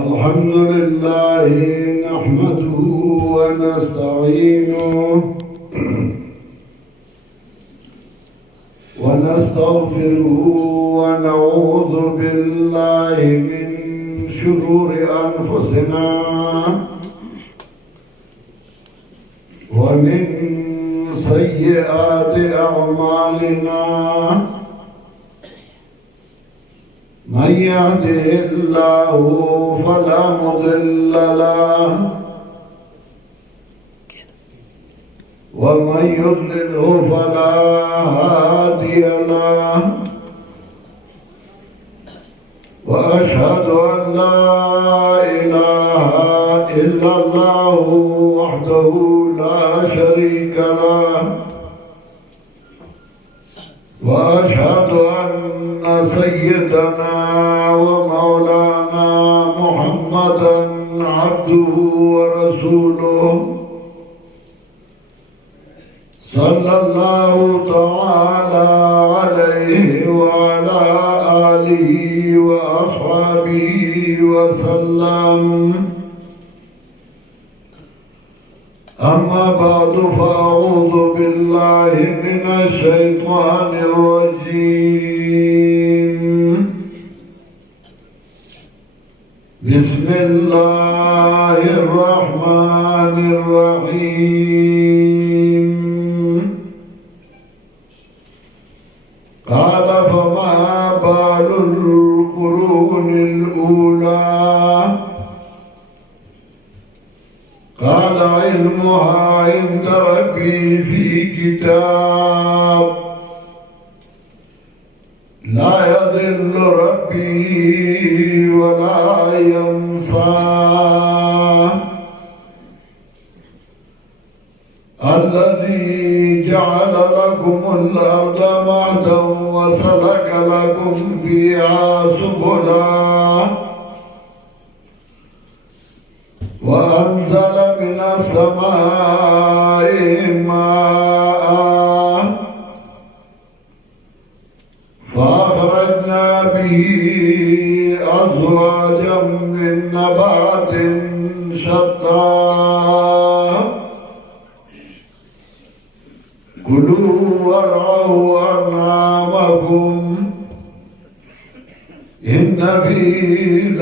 الحمد لله نحمده ونستعينه ونستغفره ونعوذ بالله من شرور أنفسنا ومن سيئات أعمالنا من يهده الله فلا مضل له ومن يضلله فلا هادي له وأشهد أن لا إله إلا الله وحده لا شريك له وأشهد أن سيدنا ومولانا محمدا عبده ورسوله صلى الله تعالى عليه وعلى آله وأصحابه وسلم. أما بعد فأعوذ بالله من الشيطان الرجيم. بسم الله الرحمن الرحيم. قال فما بال القرون الأولى قال علمها عند ربي في كتاب لا يضل ربي ولا ينسى. الذي جعل لكم الأرض مهدا وسلك لكم فيها سبلا وأنزل من السماء ماء فأخرجنا به أزواجا من نبات شتى كلوا وارعوا أنعامكم إن في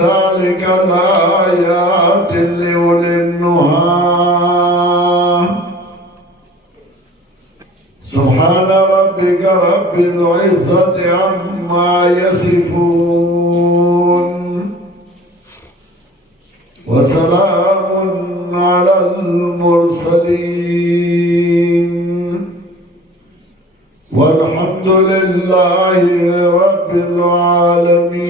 ذلك لآيات لأولي النهى. سبحان ربك رب العزة عما يصفون وسلام على المرسلين والحمد لله رب العالمين.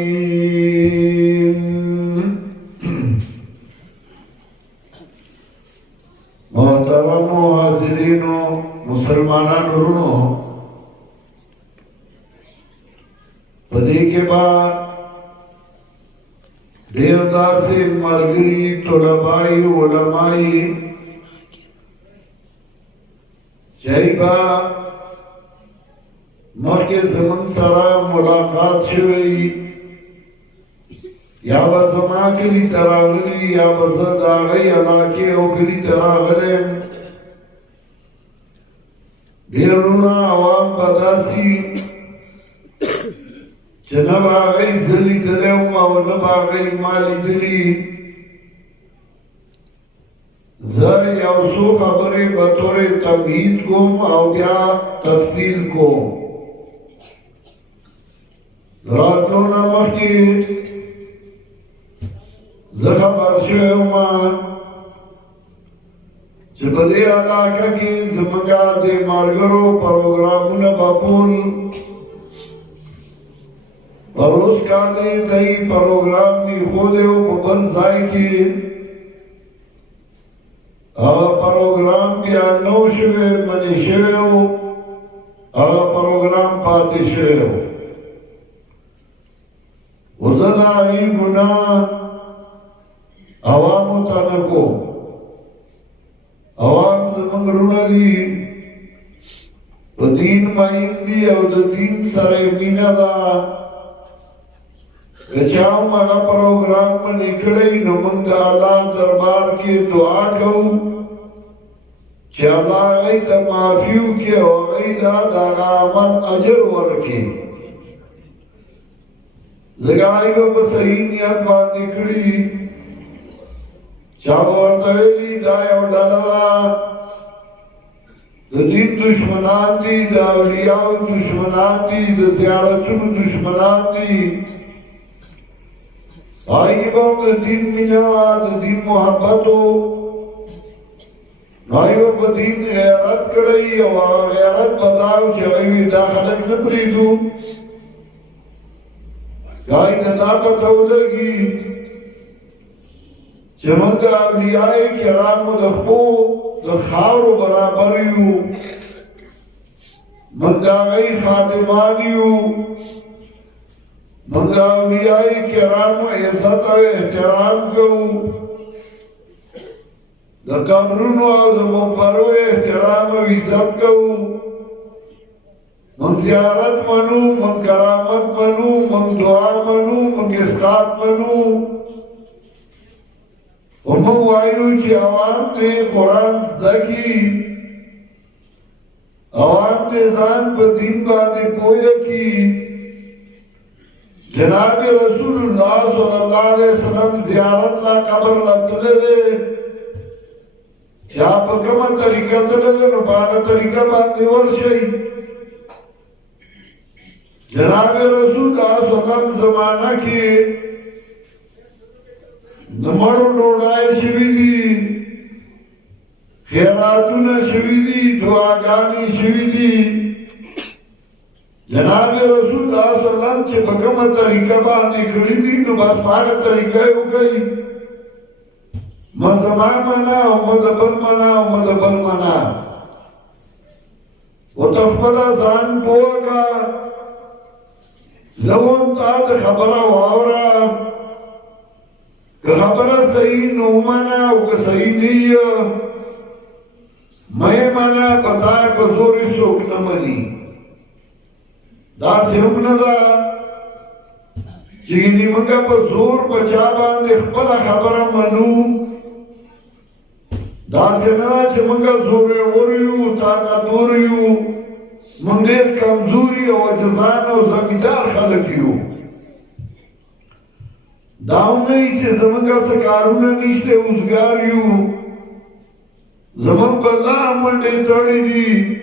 محترم حاضرین مسلمانان ورونو پدې کې با ډېر داسې ملګري طلباء علماء چایبا مکه زمون سره ملاقات شوی یا وزما کلی تراغلی یا وزد آغی علاقه او کلی تراغلیم بیرونا عوام بداسی چنب آغی زلی دلیم او نب آغی مالی دلی زی او سو خبری بطور تمہید کوم او بیا تفصیل کوم. راتلو نمکی زخبر شوما چه بدے علاقہ کی زمانگا دے مارگرو پروگرامون بابول پروس کارنے دائی پروگرام نی خودے ہو ببن زائی کی آغا پروگرام بیا نو شوے منی شوے ہو آغا پروگرام پاتے شوے ہو وزلائی گناہ عوامو تانکو عوام زمان رونالی و دین مائن دی او دا دین سر مینا دا کچاو مغا پروگرام من اکڑی نمنگ دا اللہ دربار کی دعا کہو چه اللہ غی تا معافیو کی و غی دا عمل اجر ورکی لگائی با صحیح نیت بات اکڑی چاو ورطویلی دائی و ڈالا دا دین دشمنان دی دا اولیاء دشمنان دی دا زیارتون دشمنان دی آئی باو دا دین منوا دا دین محبتو آئیو با دین غیرت کڑی و غیرت بتاو چه غیوی داخلک نپریدو آئی دا پتاو لگی چه من دا اولیاء کرام دخپو دا خاورو برابریو من دا غی خادمانیو من دا اولیاء کرام عزت و احترام کو دا قبرونو او دا مقبرو احترام و عزت کو من زیارت منو من کرامت منو من دعا منو من اسقاط منو ومن وایو چی عوام دے قرآن صدقی عوام دے زان پر دین باندے کویا کی جناب رسول اللہ صلی اللہ علیہ وسلم زیارت لا قبر لا تلے چاپ کما طریقہ تلے نو پاک طریقہ باندے ورشئی جناب رسول اللہ صلی اللہ علیہ وسلم زمانہ کی نمڑو ڈوڑائے شوی دی خیراتون شوی دی دعاگانی شوی دی جناب رسول اللہ صلی اللہ علیہ وسلم چھے بکم طریقہ باندے کھڑی دی نو بس پاک طریقہ ہو گئی مزمان منا مدبل منا مدبل منا و تفبلا زان پوگا لون تاد خبرہ وآورا کہ خبرہ صحیح نو منا و کہ صحیح نہیں میں منا بتائے پزوری سوک نمانی دا سے ہم ندا چیگنی منگا پر زور بچا باندے خبرہ خبرہ منو دا سے ندا چی منگا زور اوریو تاکا دوریو من دیر کمزوری و جزان و زمیدار خلقیو داو نہیں چی زمنگا سکارونا نیشتے اوزگاریو زمن پر اللہ منڈے تڑی دی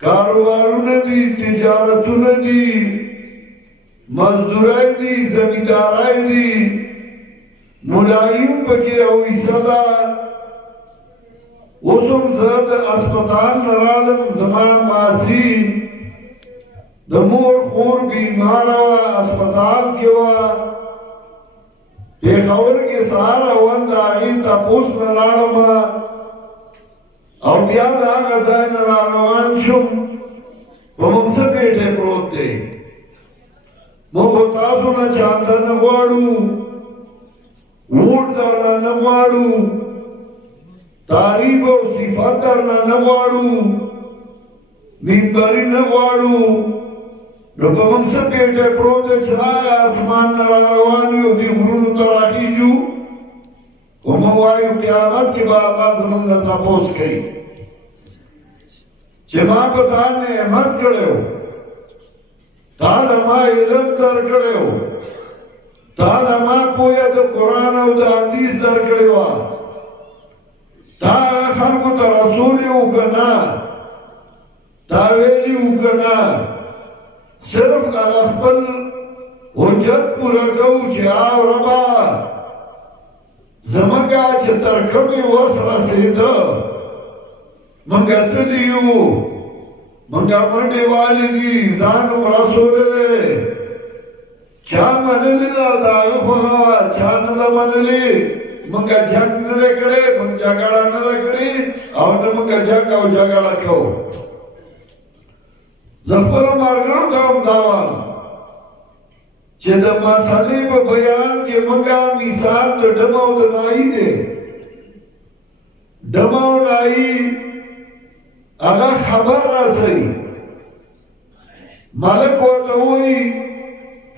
کاروبارون دی تجارتون دی مزدورائی دی زمیدارائی دی ملائیم پکی اوی صدا اسم زد اسپتال نرالم زمان ماسی دمور خور بیمارا اسپتال کیوا پیخور کے سارا وند آئی تا پوس نلارما او بیا دا آگا زائن را روان شم و من سے پیٹھے پروت دے مو تاسو نا چاندر نگوارو ووٹ درنا نگوارو تعریف و صفات درنا نگوارو منبری نگوارو نو پا من سے پیٹھے پروت دے چلا آسمان را روانیو دی غرون تراخی جو و موائیو قیامت کے بعد اللہ زمان نتا پوس گئی چه ما پتا نعمت کڑے ہو تالا ما علم در کڑے ہو تالا ما پویا دا قرآن و دا حدیث در کڑے ہوا تالا خلقو تا رسولی ہو کنا تاویلی ہو کنا صرف اغفل حجت پورا کہو چه آو ربا زمانگا چه ترکمی وصر سیدہ منگا تلیو منگا منڈی والدی زانم رسول لے چا منلی دا داغ خوغوا چا ندا منلی منگا جنگ ندکڑے منگ جگڑا ندکڑی او نمنگا جنگ او جگڑا کیو زفر مارگرو کام داوان چه دا مسئلے پا بیان کے منگا مثال تا ڈماؤ دنائی دے ڈماؤ نائی اگر خبر رسائی ملک ہوتا ہوئی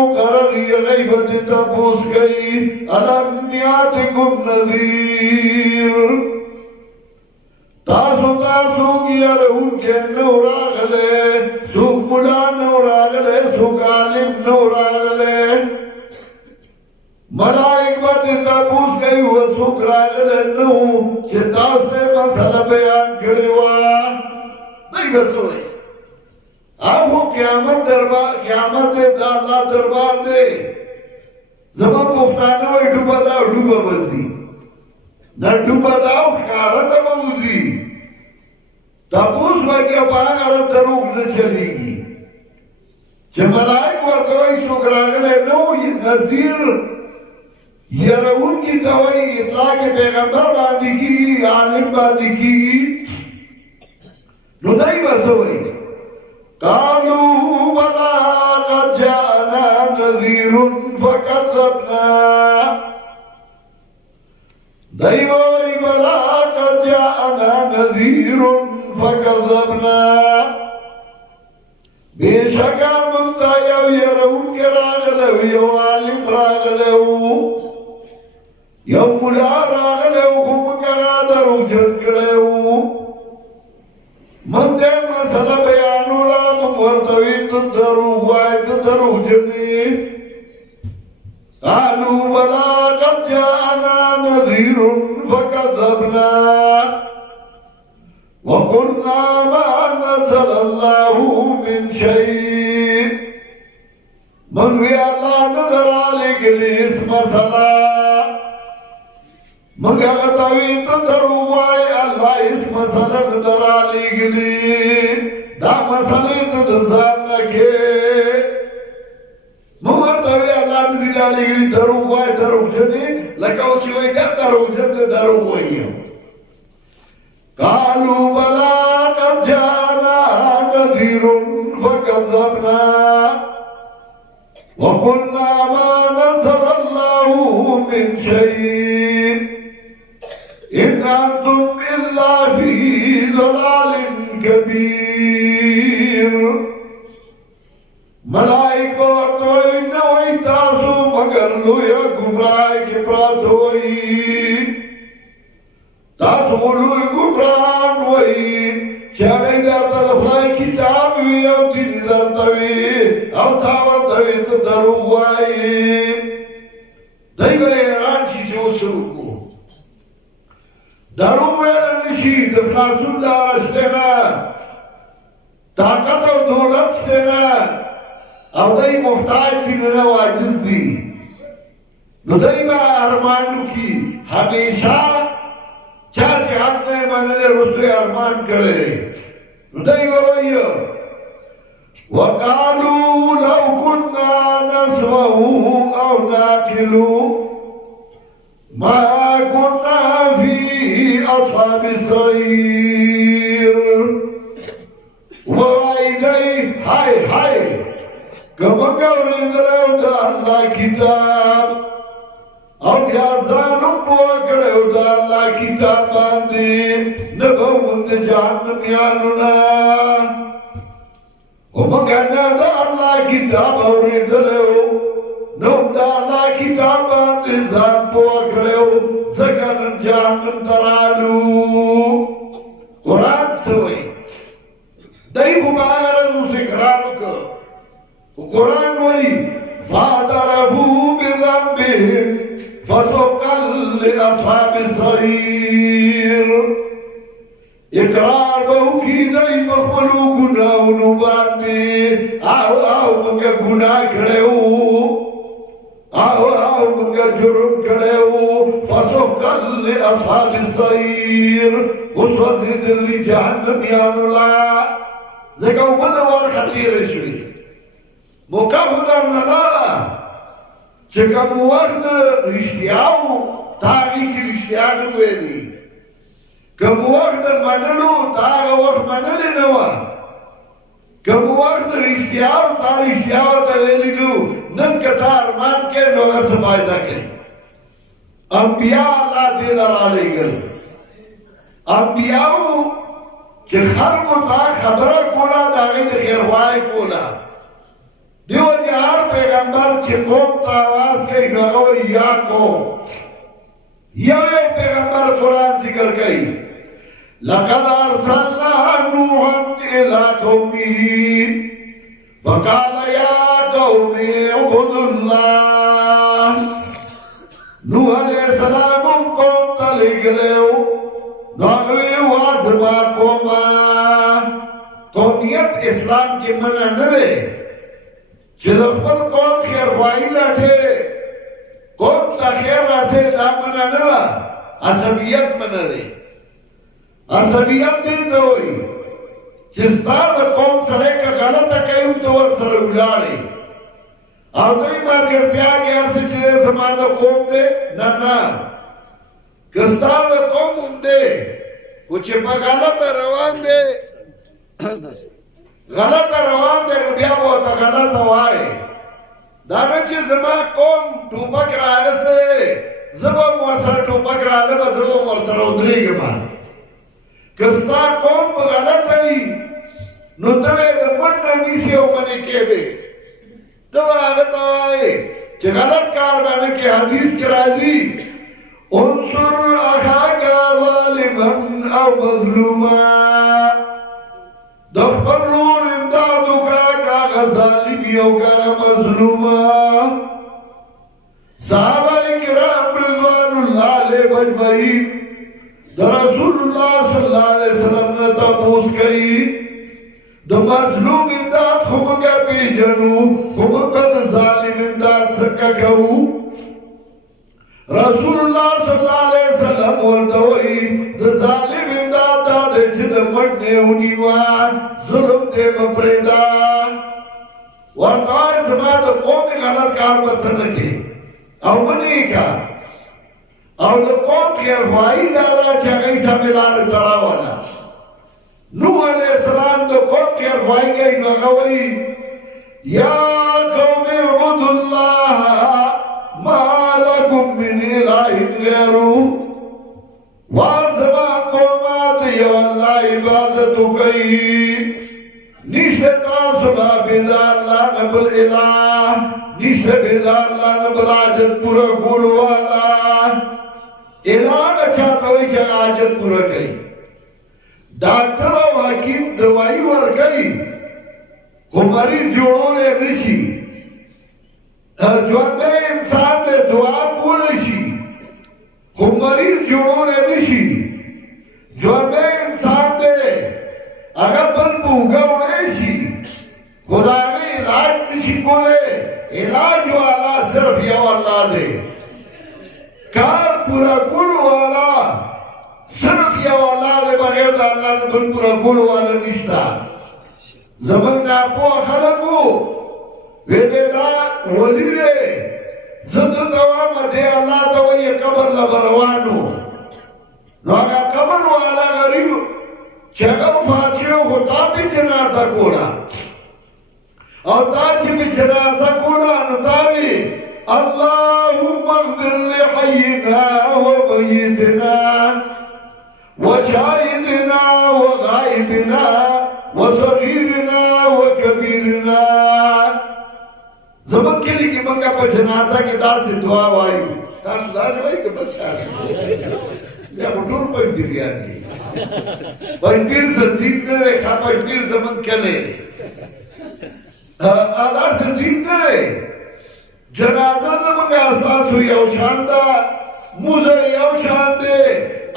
مقرری غیبت تپوس گئی علم یاتکم نذیر تاسو کی ارہون کے نوراغلے سوک ملا نوراغلے سوک عالم نوراغلے ملائک بات تپوس گئی وہ سوک راغلے نو چھ تاس نے مسئلہ بیان کردی ہوا نہیں بس ہوئی اب وہ قیامت دے دا اللہ دربار دے زمان پختانه وی ڈوبا داو ڈوبا بزی نا ڈوبا داو خارتا بوزی تپوس باقی باغارا دروگ نچلی گی چه ملائک وردوائی سکراغلے نو یہ نظیر یرون کی دوائی اطلاق پیغمبر باندی کی عالم باندی کی نو دائی بسوئی قالوا بلى قد جاءنا نذير فكذبنا دايوي بلى قد جاءنا نذير فكذبنا بشكا من دايو يرون كراغلو يوالم راغلو يوم لا راغلو هم كرادرو جنكرو من دے مسئلہ بیانو رام ورطوی تدرو وائد درو جنی قالوا بلا قد جاءنا نذير فكذبنا وقلنا ما نزل الله من شيء من وی اللہ نظر آلے کے لیے اس مسئلہ مگر توی تو دروای اللہ اس مسئلہ درالی گلی دا مسئلہ تو دزان نکے مگر توی اللہ درالی گلی دروای درو جنی لکاو سیوئی دا درو جن دروای قالوا بلا قد جاءنا نذير فكذبنا وقلنا ما نزل الله من شيء إن أنتم إلا في ضلال كبير ملائک بورتوئی نوائی تاسو مگر لویا گمراہ کی پراتوئی تاسو لوی گمراہان وئی چاگئی در طرفائی کتاب وی او دین در توی او تاور توی تدروائی دائی بے ایران چی چو سوکو درو ویل نشی دفلاس اللہ رشتنا طاقت و دولت شتنا او دای محتاج دی نو عاجز دی نو دای با ارمانو کی ہمیشہ چاچے حق نے منلے رسو ارمان کرے نو دای بوئیو وقالوا لو كنا نسمع او ناقل ما كنا في اصحاب السعير وعيدي هاي هاي کمانگا وریدلو دا اللہ کتاب او بیازانو پوکڑو دا اللہ کتاب باندی نگو مند جہنمیانونا ومگانا دا اللہ کتاب وریدلو نوم دا اللہ کتاب باندی زان پوکڑو زکرن جہنم ترالو قرآن سوئی دائی بمانا رضو سکرانو کو قرآن وی فَاعْتَرَفُوا بِذَنْبِهِمْ فَسُحْقًا لِأَصْحَابِ السَّعِيرِ اقرار بہو کی دائی مقبلو گناہونو باندی آو آو منگا گناہ کھڑے ہو آو آو منگا جرم کھڑے ہو فَسُحْقًا لِأَصْحَابِ السَّعِيرِ اس وقت دلی جہنم یانولا زکاو بدوار خطیر شوی موقع خودر نلالا چکم وقت رشتیاو تاغی کی رشتیاو ویلی کم وقت منلو تاغ وقت منلی نوا کم وقت رشتیاو تا رشتیاو تا ویلی نو نن کتا ارمان کے نوگا سے فائدہ کے انبیاء اللہ دیلر آلے گل انبیاءو چه خلقو تا خبرہ کولا دا غید خیروائے کولا دیو جی ہر پیغمبر چه قوم تا آواز کئی نگوی یا قوم یو پیغمبر قرآن ذکر کئی لقد ارسلنا نوحا الى قومه فقال یا قوم اعبدوا اللہ نوح علیہ السلام قوم تا لگلیو نوحوی وازما قوما قومیت اسلام کی منع نرے چلپل قوم خیر خواہی لٹھے قوم تا خیر راسے دا منع نرا عصبیت منع دے عصبیت دے دوئی چستا دا قوم سڑے کا غلط کئیو تو ور سر اولاڑے اور دوئی مارگرتیا گیا سے چلے سمادا قوم دے نا کستا دا قوم ہم دے کچھ پا غلط روان دے غلط روان دے بیا بہتا غلط ہوائے دانا چی زمان قوم ٹوپک راگس دے زبا مورسر ٹوپک راگس زبا مورسر ادری گمان کستا قوم پا غلط ہے نو توے در من نیسی ہو منی کے بے تو آگت آئے چی غلط کار بانے کے حدیث کرا دی انصر اخاکا ظالمن او مظلوما دفر رون امدادو کا ظالمی او کا مظلوما صحابہ کرام رضوان اللہ علیہ مجمعین رسول اللہ صلی اللہ علیہ وسلم نے تپوس کئی دا مظلوم امداد خمکا پی جنو خمکا دا ظالم امداد سکا کہو رسول اللہ صلی اللہ علیہ وسلم ورطوئی دا ظالم امداد دا دے چھ دا مٹنے ہونیوان ظلم دے مپریدا ورطوئی سما دا قومی غلط کار بطنکی او منی کا اور دا قوم خیر خواہی دادا چاگئی سا ملار تراوانا نوح علیہ السلام دا قوم خیر خواہی گئی نگوئی یا قوم اعبدوا اللہ ما لکم من الہ غیرو وازما قومات یو اللہ عبادتو کئی نشتا صلح بیدا اللہ نبل الہ نشتا بیدا اللہ نبل آجت پورا گولو والا اعلان اچھاتا ہوئی کہ آجت پورا کئی ڈاکٹر و حکیم دوائی ور کئی وہ مریض جوڑوں لے نشی جو دے انسان دے دعا کولشی وہ مریض جوڑوں لے نشی جو دے انسان دے اگر بل پوگا اڑیشی خدا میں علاج نشی کولے علاج والا صرف یو اللہ دے کار پورا کولو والا صرف یو اللہ دے بغیر دا اللہ نے بل پورا کولو والا نشتا زمان ناپو خلقو وی بیدا ولی دے زد دوام دے اللہ توی قبر لبروانو نو اگا قبر والا غریب چگو فاتحو کو تا پی جنازہ کولا اور تا چی پی جنازہ کولا نو تاوی اللهم اغفر لحينا وميتنا وشاهدنا وغائبنا وصغيرنا وكبيرنا زمان کے لئے کہ منگا پر جنازہ کے دا سے دعا وائی تاسو دا سے وائی کبھل شاہ یا بطور پنجیر یعنی پنجیر سے دین نے خواہ پنجیر زمان کلے آدھا سے دین نے جنازہ زمان کا اساس ہوئی یو شاندہ موزہ یو شاندے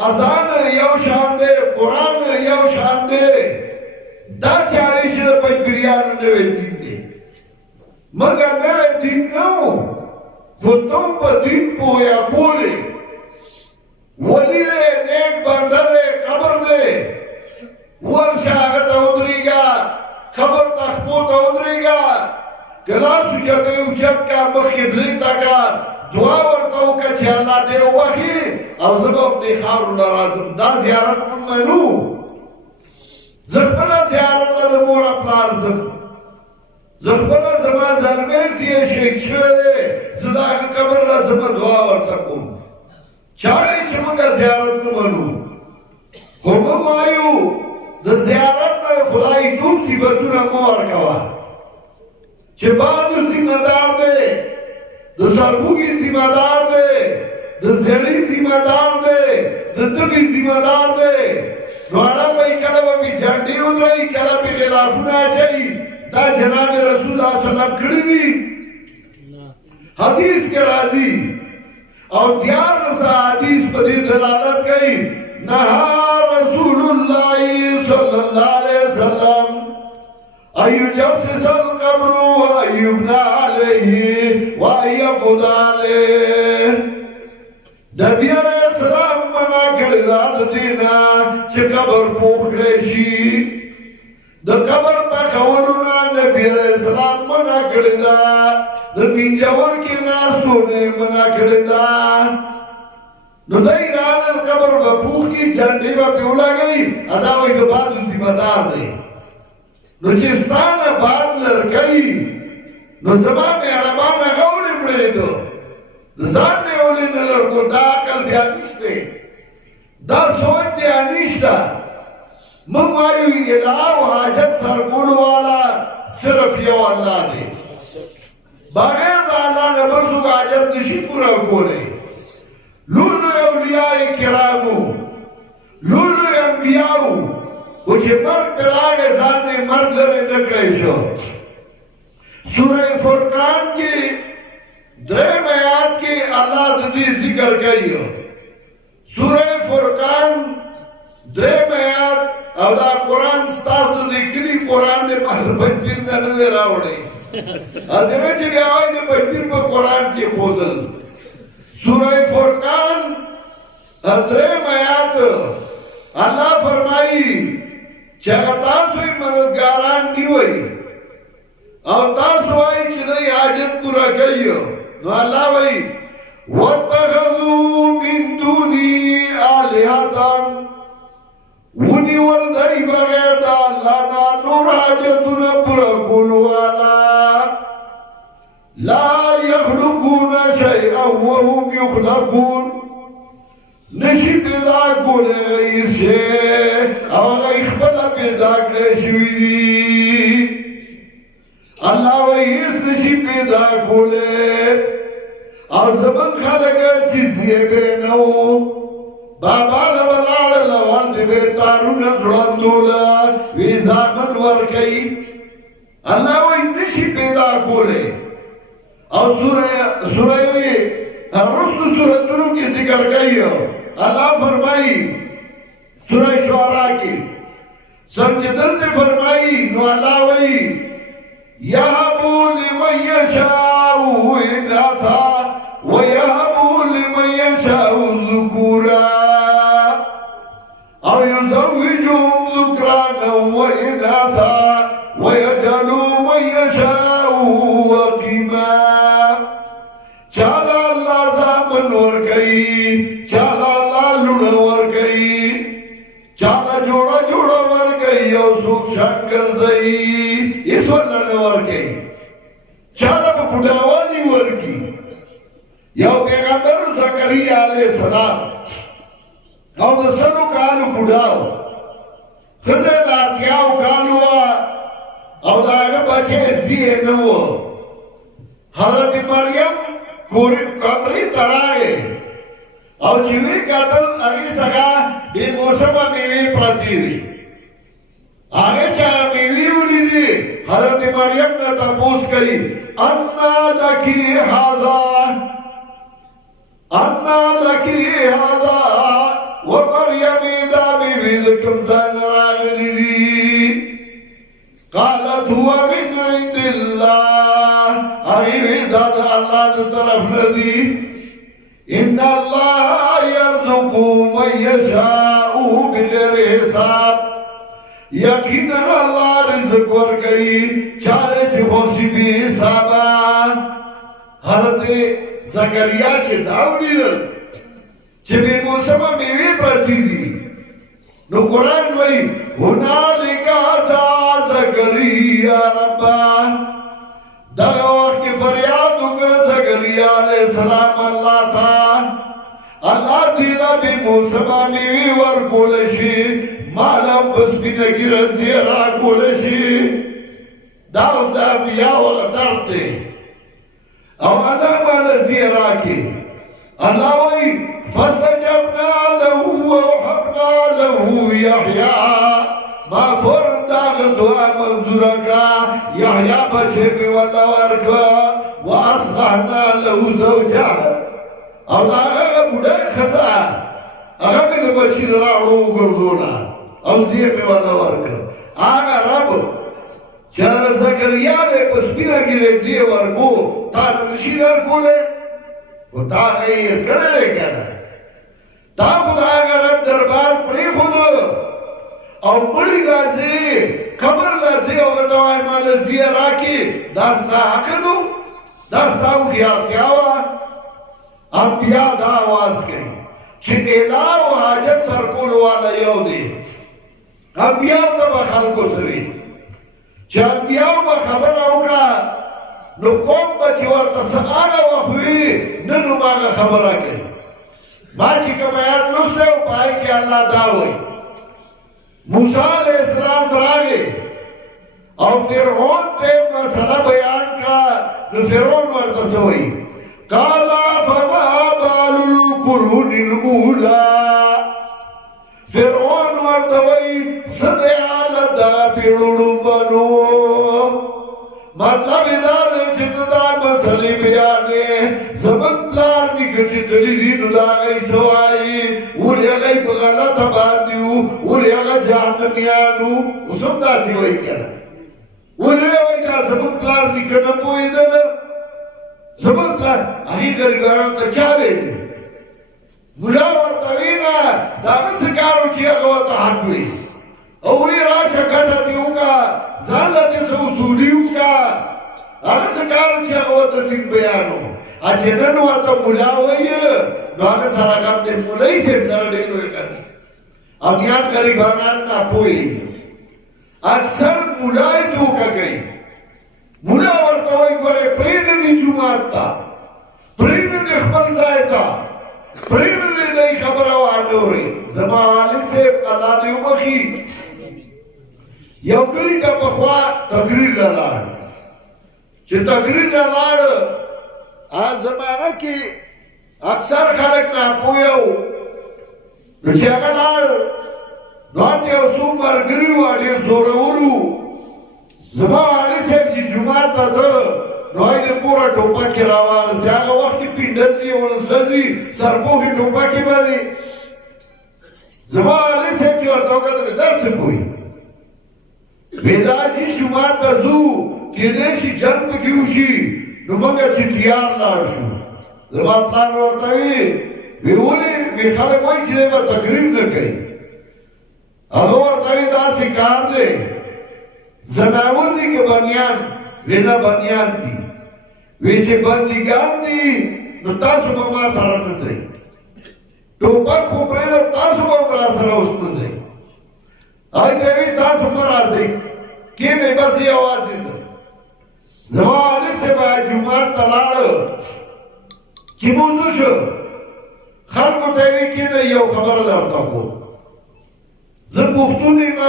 ازان یو شاندے قرآن یو شاندے دا چاہی چیزا پنجیریانو نوے دین دے مگر نوے دین نو تو تم پا دین پویا کولے ولی دے نیک بندہ دے قبر دے ورشا آگتا ادری گا قبر تخبوت ادری گا گلاس اچھتے اچھت کا مخبلی تکا دعا ورطاو کا چھے اللہ دے وحی او زباب دے خار اللہ رازم دا زیارت ممنو زربنا زیارت اللہ مورا پلارزم زربنا زمان ظلمین سیئے شیک چھوئے صدا کا قبر اللہ زمان دعا ورطاکم چاہے چمنگا زیارت ممنو ہمم آئیو دا زیارت خدای دوم صفتونا مور کوا چې بادو ذمہ دار دی د سرخوږي ذمہ دار دی د زړی ذمہ دار دی د تبي ذمہ دار دی دواړه وایي کله به جنډې ودرئ کله به غلافونه اچوي دا جناب رسول الله صلی الله علیه وسلم کړي دي حدیث کې راځي اور 11 حدیث په دې دلالت کوي نهى رسول الله صلی الله علیه وسلم ايجسس القبر ويبنى عليه ويعبد عليه نبی علیہ السلام منا کړی ذات دینا چې قبر پوښل شي د قبر تکولونه نبی علیہ السلام منا کړی دا د منجور کې ناستونه منا کړی دا نو دای راځل قبر په پوښ کې جنډې په پیولاږي ادا وې د بادو ذمہ دار دی نو چې ستانه باد لرګي نو زما مې عربانه غوړې مړې ته ځان نه ولې نه لرګو دا عقل بیا نشته دا سوچ بیا نشته مونږ وایو الہ او حاجت سرکول والا صرف یو الله دی بغیر د الله نه بل څوک حاجت نشي پورا کولی لولو اولیاء کرامو لولو انبیاءو او چې مرګ پر راغی ځان نه مرګ لرې نه کړی شو سورہ فرقان کې دریم آیات کې الله د دې ذکر کوي سورہ فرقان دریم آیات او دا قرآن ستاسو د کلی قرآن دې ماته پنځیر نه نه راوړي ازمه چې بیا وایي د پنځیر په قرآن کې خودل سورہ فرقان دریم آیات الله فرمایي چې تاسو یې مددګاران نیوئ او تاسو وایي چې د حاجت پورا کوي نو الله وایي واتخذوا من دوني آلهة ونیول دی بغیر د الله نه نور حاجتونه پورا کولو والا لا يخلقون شيئا وهم يخلقون نشي پیدا کولی غیر شی او غیر خپل پیدا کړی شوی دی الله وایي هیڅ نشي پیدا کولی او زمون خلک چې زیبه نو بابا لولاړ لوال دی به تارونه ځړندولا وی ځامن ورکي الله وایي نشي پیدا کولی او سورہ رسل سورتونو کی ذکر کئیو اللہ فرمائی سورہ شعراء کی سمجدر تے فرمائی نو اللہ وئی یہبو لمن یشاؤ اناتھا ویہبو لمن یشاؤ ذکورا او یزوجهم ذکرانا واناتھا ویجلو من یشاؤ وقیما چالا اللہ زامن ورکی چالا اللہ لڑ ورکی چالا جوڑا جوڑا ورکی یو سوک شنکر زئی اس ولن ورکی چالا پا پڑاوانی ورکی یو پیغمبر زکریا علیہ السلام او دسلو کالو پڑاو خزر آتیاو کالو او داغه بچه زیه نو حضرت مریم کمری تراغه او چیوی قتل اگی سگا بی موسم میوی پرتیوی آگه چا میوی اولی دی حضرت مریم نے تپوس کئی انا لکی حاضا و مریمی دا میوی دکم زن راغلی دی قالت هو من عند الله اغیوی داد اللہ دو طرف ندی ان اللہ یرزقو من یشاؤ بغیر حساب یقینا اللہ رزق ورگئی چالے چھ خوشی بھی حسابا حضرت زکریا چھ داولی در چھ بے موسم میوی پرتی دی نو قرآن وی هنالکا دا زکریا ربا دغه وخت کې فریاد وکړ زکریا علیہ السلام الله تا الله دې لا به موسما میوي ور کول شي مالم پس بینګی رضی را کول شي دا اوس د انبیاو هغه درد دی او الله ماله زیه راکړي الله وایي فاستجبنا له ووهبنا له یحیی ما فورا داغه دعا منظوره کړه یحیی بچی مې ورله ورکړه واصلحنا له زوجه او دا هغه بوډۍ ښځه هغه مې د بچي د راوړو وګرځوله او زیه مې ورله ورکړه هغه رب چې هغه زکریا دی په سپینه ږیرې زیه ورکو تا ته نشي درکولی خو تا هغه یې هېر کړی دی که نه تا خو د هغه رب دربار پرېښودو او مړی راځي قبر راځي او هغه ته وایي ماله زیه راکړي دا ستا عقل و دا ستا هوښیارتیا وه انبیا دا آواز کوي چې اله او حاجت سرکولو والا یو دی انبیاو ته به خلکو سوي چې انبیاو به خبره وکړه نو قوم به چې ورته څه هغه وخت وي نن هم هغه خبره کوي ما چې کوم آیات لوستی و په هغې کې الله دا وایي موسی علیه السلام راغی او فرعون ته مسله بیان کړه نو فرعون ورته څه وایي قال فما بال القرون الاولى فرعون ورته وایي څه دی حالت دا پیړونو بنو مطلب دا دی چې ته دا مسلې بیانې زموږ پلار نیکه چې تللي دي نو د هغوی څه وایي ولې هغوی په غلطه باندې وو ولې هغه جهنمیان وو اوس هم داسې وایي که نه ولې وایي دا زموږ پلار نیکه نه پوهېدله زموږ پلار هغې غریبانو ته چا ویلي ملا ورته وایي نه د هغه څه کار و چې هغه ورته حق وي او وی راشه ګټه دې وکړه ځان له دې څه اصولي وکړه هغه څه کار چې هغه ورته دین بیان و چې نن ورته ملا وایي نو هغه سره غم د مولوي صاحب سره ډېر لوی کوي امیان غریبانان ناپوهېږي اکثر ملا یې دوکه کوي ملا ورته وایي ګورې پرېږده دې جومات ته پرېږده دې خپل ځای ته پرېږده دې دی خبره وانه اورئ زما والد صاحب الله دې وبخي یو کلي ته پخوا تقریر له لاړ چې تقریر له لاړ هغه زمانه کې اکثر خلک ناپوهه وو نو چې هغه لاړ نو هلته یو څو ملګري وو ډېر زورور وو زما والد صاحب چې جومات ته ده نو هغې د کوره ټوپکې راواغستې هغه وخت کې پنډزي ولسلزي سرپوښې ټوپکې به وې زما والد صاحب چې ورته وکتل دا څه کوي وی دا چې جومات ته ځو کېدای شي جنګ پکې وشي نو موږ چې تیار لاړ شو زما پلار ورته وی ولې وی خلک وایي چې دی به تقریر نه کوي هغه ورته وی داسې کار دی زناور دي که بنیان وی نه بنیان دي وی چې بندګان دي نو تاسو به ما سره نه ځئ ټوپک خو پرېږده تاسو به هم را سره اوس نه ځئ هلته وی تاسو مه راځئ کښېنئ بس یوازې ځه زما والد صاحب جومات ته لاړه چې موضوع شو خلکو ته یې وی کښېنئ یو خبره درته کوم زه پښتون یم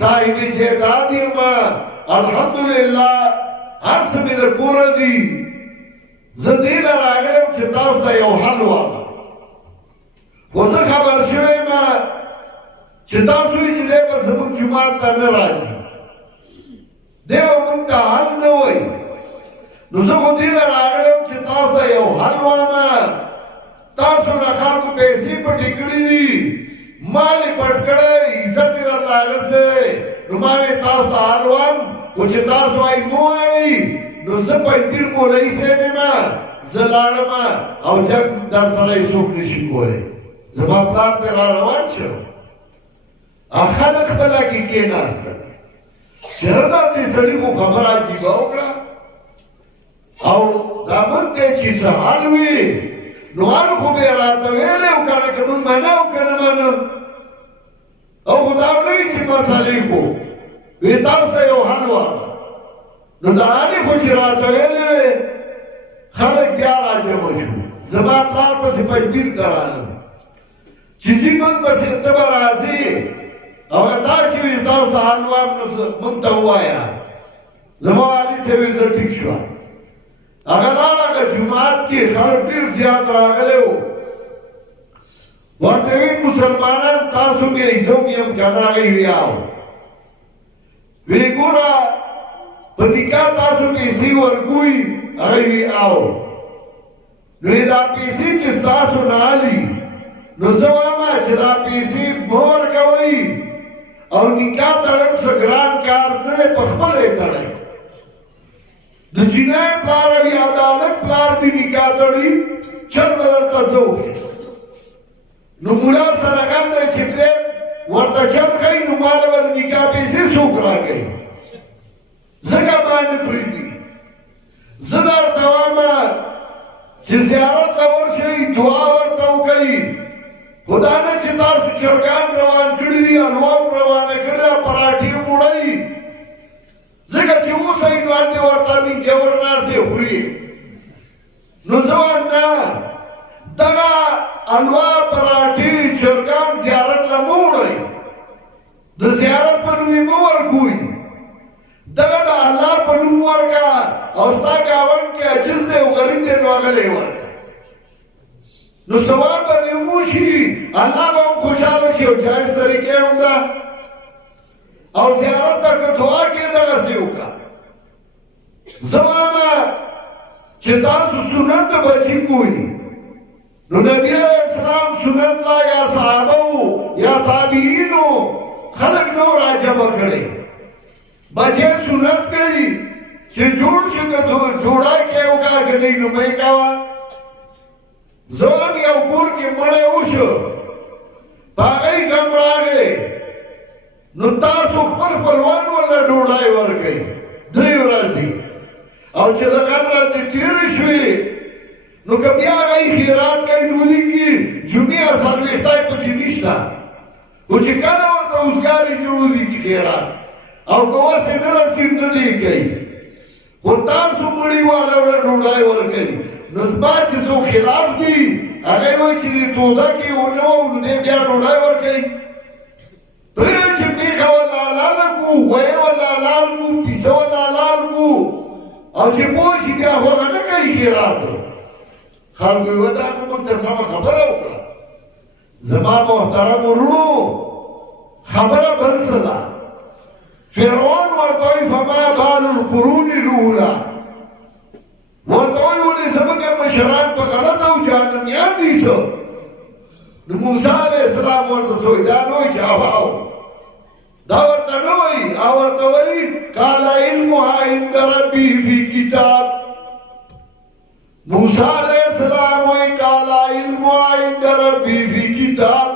صاحب جیداد یم الحمدلله هر څه مې د کوره دي زه دې له راغلی یم چې تاسو ته یو حل واخلم خو زه خبر شوی یم چې تاسو یې چې دی به زموږ جومات ته نه راځي دی به موږ ته حل نه وایي نو زه خو دې له راغلی یم چې تاسو ته یو حل وایم تاسو نه خلکو پیسې پټې کړي دي مال یې پټ کړی عزت یې درله اخیستی نو ما وی تاسو ته حل وایم خو چې تاسو وایي مه وایي نو زه پنځیر مولوي صاحب یم زه لاړم او جنګ در سره یې څوک نشي کولی زما پلار ته را روان شم خلک خپله کې کېناستل چېرې دا دې سړي خو خبره عجیبه وکړه او دا موږ دی چې څه حل وي نو حل خو به یې راته ویلی و که نه که موږ منه او که نه منه او خو دا نه وي چې مسلې کو وی تاسو ته یو حل وایم نو دا حلې خو چې راته ویلې وې خلک بیا راجمع شو زما پلار پسې پنځیر ته رالم چې ځي موږ پسې ته به راځې او تا چې وي تاسو ته حل وایم نو موږ ته ووایه زما علي سوي زه ټیک شوه هغه لاړ هغه جومات کې خلک ډېر زیات راغلی وو ورته وی مسلمانان تاسو بیا ایزوم یم که نه هغه ویا وو وی ګوره په نکاح تاسو پیسې ورکوئ هغه وی آو نو دا پیسې چې ستاسو نه علي نو زه وایم چې دا پیسې مه ورکوئ او نکاح تړل څه ګران کار نه دی په خپله یې تړئ د جنای پلار او عدالت پلار دی نکاح تړي چل به درته زه وښیم نو ملا سره غم دی چې پلار ورته چل ښایي نو ماله به د نکاح پیسې څوک راکوي ځکه باندې پرېږدي زه درته وایم چې زیارت ته ورشئ دعا ورته وکئ خو دا نه چې تاسو چرګان روان کړي دي الواو روانه کړي ده پراټې موړئ ځکه چې اوسئ نو هلته ورته منجور ناست دی خوري نو زه وایم نه دغه الوا پراټې چرګان زیارت له مه وړئ د زیارت په نوم یې مه ورکوئ دغه د الله په نوم ورکه او ستا ګاونډ کې عاجز دی او غریب دی نو هغه له یې ورکه نو ثواب به دې وشي الله به هم خوشحاله شي او جایز طریقې هم ده او زیارت ته که دعا کې دغسې وکړه زه وایم چې تاسو سنت د بچي کوئ نو نبی علیه السلام سنت لا یا صحابه وو یا تابعینو خلک نو راجمع کړی بچی سنت کوي چې جوړ شي که جوړه کې وکړه که نه نو مه یې کوه زه هم یو کور کې مړی وشو په هغه یې غم راغی نو تاسو خپل خپلوان ورله ډوډۍ ورکوئ 3 ورځې او چې د غم ورځې تېرې شوې نو که بیا هغه یې خیرات کوي ډولي کې جمعې او څلوېښتای پکې نشته خو چې کله ورته اوزګارې جوړولي کې خیرات او که وسې نه رسي نه دی کوي خو تاسو مړي والا ورله ډوډۍ ورکوئ نو زما چې څوک خلاف دي هغه یې وایي چې دې توده کې ونه وو نو دې بیا ډوډۍ ورکوئ پرېږده چې میخه ورله حلاله کړو غویه ورله حلال کړو پیسه ورله حلال کړو او چې پوه شي بیا خو هغه نه کوي خیرات خلکو یې وایي دا خو موږ ته سمه خبره وکړه زما محترم وروڼو خبره بل څه ده فرعون ورته وایي فما بال القرون الاولی ورته وایي ولې زموږ مشران په غلطه او جهنمیان دي څه نو موسی علیه السلام ورته څه وایي دا نه وایي چې اباو دا ورته نه وایي او ورته وایي قال علمها عند ربي في کتاب موسی علیه السلام وایي قال علمها عند ربي في کتاب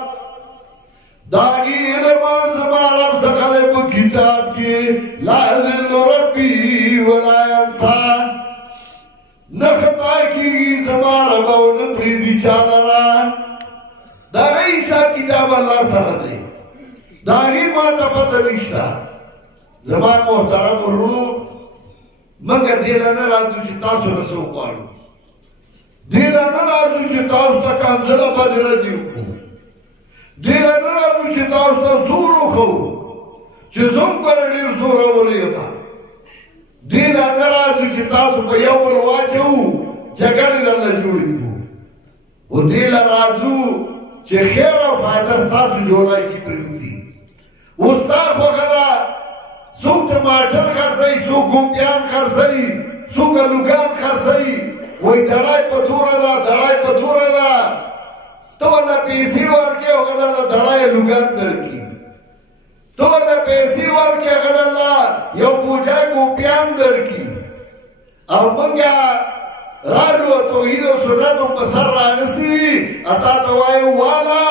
داغی علم زما رب څخه دی په کتاب کې لا یضل ربي ولا ینسى نه خطا کېږي زما رب او نه پرېږدي چا لره د هغه حساب کتاب الله سره دی د هغې ما ته پته نشته زما محترم ورونو موږ دې له نه راځو چې تاسو نه څه وغواړو دې له نه راځو چې تاسو ته کنځله بدرځي وکړو دې له نه راځو چې تاسو ته زور وښو چې زه هم ګوره ډېر زورور یم دې له نه راځو چې تاسو په یو بل واچوو جګړې درله جوړې کړو خو دې له راځو چې خیر او فایده ستاسو جوړای کې پرېوځي اوس تا خوښه ده څوک ټماټر خرڅوي څوک ګوپیان خرڅوي څوک الوګان خرڅوي وایي دړای په دوره ده دړای په دوره ده ته ورله پیسې ورکړې هغه درله دړای الوګان درکړي ته ورله پیسې ورکړې هغه درله یو بوجای ګوپیان درکړي او موږ راډیو توحید او سنت هم په سر راغستي دي اتا ته وایو والا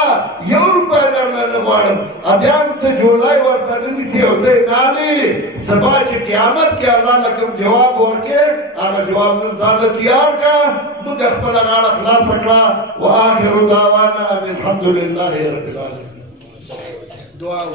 1 روپۍ درله نه غواړم بیا هم ته جولای ورته نه نیسې او ته یې نه هلې سبا چې قیامت کې الله له کوم جواب ورکړې هغه جواب نن ځان له تیار کړه موږ خپله غاړه خلاصه کړه واخر دعوانا ان الحمد لله رب العالمین دعا